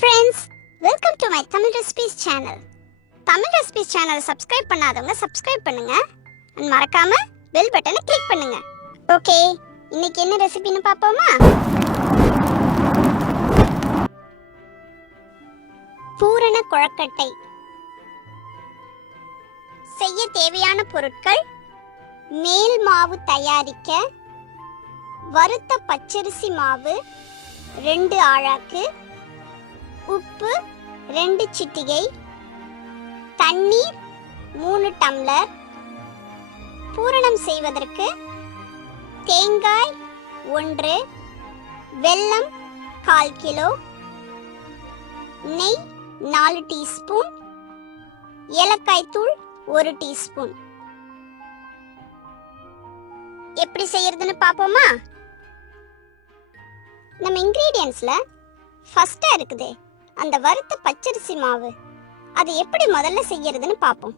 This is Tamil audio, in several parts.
friends, welcome to my Tamil recipes channel. Tamil recipes channel subscribe பண்ணாதவங்க subscribe பண்ணுங்க and மறக்காம bell button click பண்ணுங்க. Okay, இன்னைக்கு என்ன ரெசிபின்னு பாப்போமா? பூரண கொழுக்கட்டை. செய்ய தேவையான பொருட்கள்: மேல் மாவு தயாரிக்க வறுத்த பச்சரிசி மாவு 2 ஆழாக்கு, உப்பு 2 சிட்டிகை, தண்ணீர் 3 டம்ளர். பூரணம் செய்வதற்கு தேங்காய் 1, வெல்லம் 1/4 கிலோ, நெய் 4 டீஸ்பூன், ஏலக்காய் தூள் 1 டீஸ்பூன். எப்படி செய்யறதுன்னு பாப்போமா? நம்ம இன்கிரிடியன்ட்ஸ்ல ஃபர்ஸ்டா இருக்குதே அந்த வறுத்த பச்சரிசி மாவு, அதை எப்படி முதல்ல செய்யறதுன்னு பாப்போம்.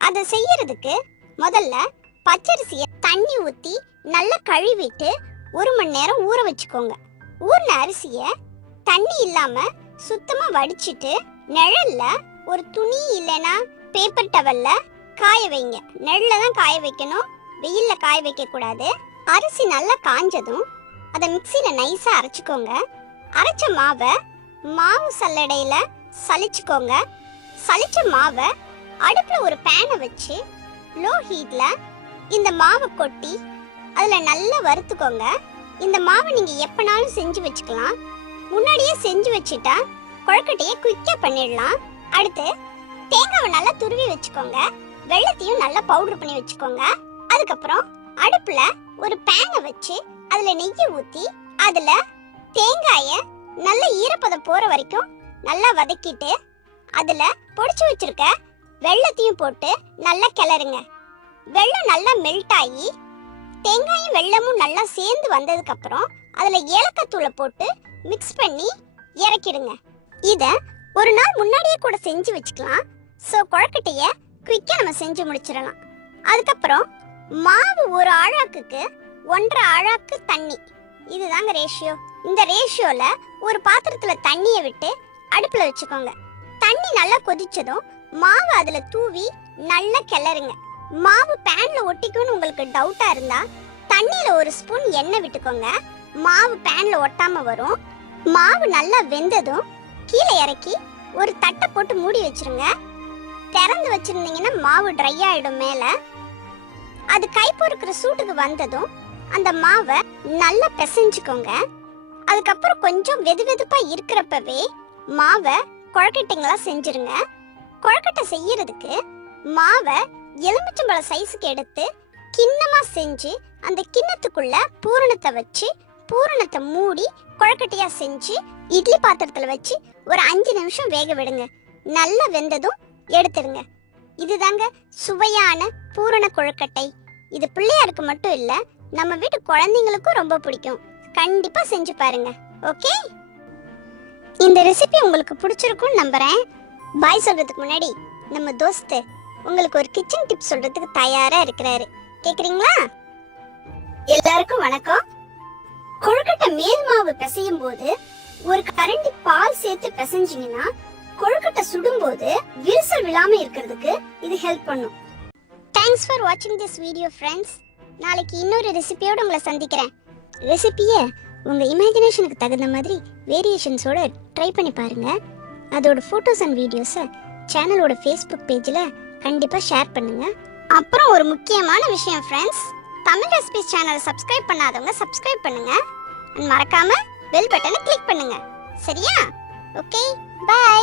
அதை செய்யறதுக்கு முதல்ல பச்சரிசியை தண்ணி ஊற்றி நல்லா கழுவிட்டு 1 மணி நேரம் ஊற வச்சுக்கோங்க. ஊறின அரிசியை தண்ணி இல்லாம சுத்தமா வடிச்சிட்டு நிழல்ல ஒரு துணி இல்லைன்னா பேப்பர் டவல்ல காய வைங்க. நிழல்ல தான் காய வைக்கணும், வெயில்ல காய வைக்க கூடாது. அரிசி நல்லா காஞ்சதும் அதை மிக்சியில நைஸா அரைச்சுக்கோங்க. அரைச்ச மாவை மாவு சல்லடையில சலிச்சுக்கோங்க. சலிச்ச மாவை அடுப்புல ஒரு பேனை வச்சு லோ ஹீட்ல இந்த மாவை கொட்டி அதுல நல்லா வறுத்துக்கோங்க. இந்த மாவை நீங்க எப்பனாலும் செஞ்சு வச்சுக்கலாம். முன்னாடியே செஞ்சு வச்சுட்டா கொழுக்கட்டையை குயிக்கா பண்ணிடலாம். அடுத்து தேங்காவை நல்லா துருவி வச்சுக்கோங்க. வெள்ளத்தையும் நல்லா பவுடர் பண்ணி வச்சுக்கோங்க. அதுக்கப்புறம் அடுப்புல ஒரு பேனை வச்சு அதுல நெய்யை ஊத்தி அதுல தேங்காயை நல்ல ஈரப்பதம் போற வரைக்கும் நல்லா வதக்கிட்டு அதுல பொடிச்சு வச்சிருக்க வெள்ளத்தையும் போட்டு நல்லா கிளறுங்க. வெள்ளம் நல்லா மெல்ட் ஆகி தேங்காயும் வெள்ளமும் நல்லா சேர்ந்து வந்ததுக்கு அப்புறம் அதுல ஏலக்காய் தூளை போட்டு மிக்ஸ் பண்ணி இறக்கிடுங்க. இத ஒரு நாள் முன்னாடியே கூட செஞ்சு வச்சுக்கலாம். ஸோ கொழுக்கட்டைய குயிக்கா நம்ம செஞ்சு முடிச்சிடலாம். அதுக்கப்புறம் மாவு ஒரு ஆழாக்குக்கு 1.5 ஆழாக்கு தண்ணி, இதுதாங்க ரேஷியோ. இந்த ரேஷியோல ஒரு பாத்திரத்துல தண்ணியை விட்டு அடுப்புல வச்சுக்கோங்க. தண்ணி நல்லா கொதிச்சதும் மாவு அதுல தூவி நல்லா கிளறுங்க. மாவு பேன்ல ஒட்டிக்கும்னு உங்களுக்கு டவுட்டா இருந்தா தண்ணியில 1 ஸ்பூன் எண்ணெய் விட்டுக்கோங்க. மாவு பேன்ல ஒட்டாம வரும். மாவு நல்லா வெந்ததும் கீழே இறக்கி ஒரு தட்டை போட்டு மூடி வச்சிருங்க. திறந்து வச்சிருந்தீங்கன்னா மாவு ட்ரை ஆயிடும் மேல. அது கை பொறுக்கிற சூட்டுக்கு வந்ததும் அந்த மாவை நல்லா பிசைஞ்சுக்கோங்க. அதுக்கப்புறம் கொஞ்சம் வெதுவெதுப்பா இருக்கிறப்பவே மாவை கொழுக்கட்டைங்களா செஞ்சிருங்க. கொழுக்கட்டை செய்யறதுக்கு மாவை எலுமிச்சம்பழ சைஸுக்கு எடுத்து கிண்ணமா செஞ்சு அந்த கிண்ணத்துக்குள்ள பூரணத்தை வச்சு பூரணத்தை மூடி கொழுக்கட்டையா செஞ்சு இட்லி பாத்திரத்துல வச்சு ஒரு 5 நிமிஷம் வேக விடுங்க. நல்லா வெந்ததும் எடுத்துருங்க. இதுதாங்க சுவையான பூரண கொழுக்கட்டை. இது பிள்ளையாருக்கு மட்டும் இல்ல, நம்ம வீட்டு குழந்தைங்களுக்கும் ரொம்ப பிடிக்கும். கண்டிப்பா செஞ்சு பாருங்க. ஓகே, இந்த ரெசிபி உங்களுக்கு பிடிச்சிருக்கும்னு நம்புறேன். பாய் சொல்றதுக்கு முன்னாடி நம்ம தோஸ்து உங்களுக்கு ஒரு கிச்சன் டிப் சொல்றதுக்கு தயாரா இருக்கிறாரு. கேக்குறீங்களா? எல்லாருக்கும் வணக்கம். கொழுக்கட்டை மேல் மாவு பிசையும் போது ஒரு கரண்டி பால் சேர்த்து பிசைஞ்சீங்கன்னா கொழுக்கட்டை சுடும்போது விரிசல் விழாம இருக்கிறதுக்கு இது ஹெல்ப் பண்ணும். தேங்க்ஸ் ஃபார் வாட்சிங் திஸ் வீடியோ ஃப்ரெண்ட்ஸ். நாளைக்கு இன்னொரு ரெசிபியோட உங்களை சந்திக்கிறேன். ரெசிபியை உங்க இமேஜினேஷனுக்கு தகுந்த மாதிரி வேரியேஷன்ஸோட ட்ரை பண்ணி பாருங்க. அதோட ஃபோட்டோஸ் அண்ட் வீடியோஸை சேனலோட ஃபேஸ்புக் பேஜில் கண்டிப்பாக ஷேர் பண்ணுங்க. அப்புறம் ஒரு முக்கியமான விஷயம் ஃப்ரெண்ட்ஸ், தமிழ் ரெசிபிஸ் சேனலை சப்ஸ்கிரைப் பண்ணாதவங்க சப்ஸ்கிரைப் பண்ணுங்க. மறக்காம பெல் பட்டனை கிளிக் பண்ணுங்க. சரியா? Okay, by.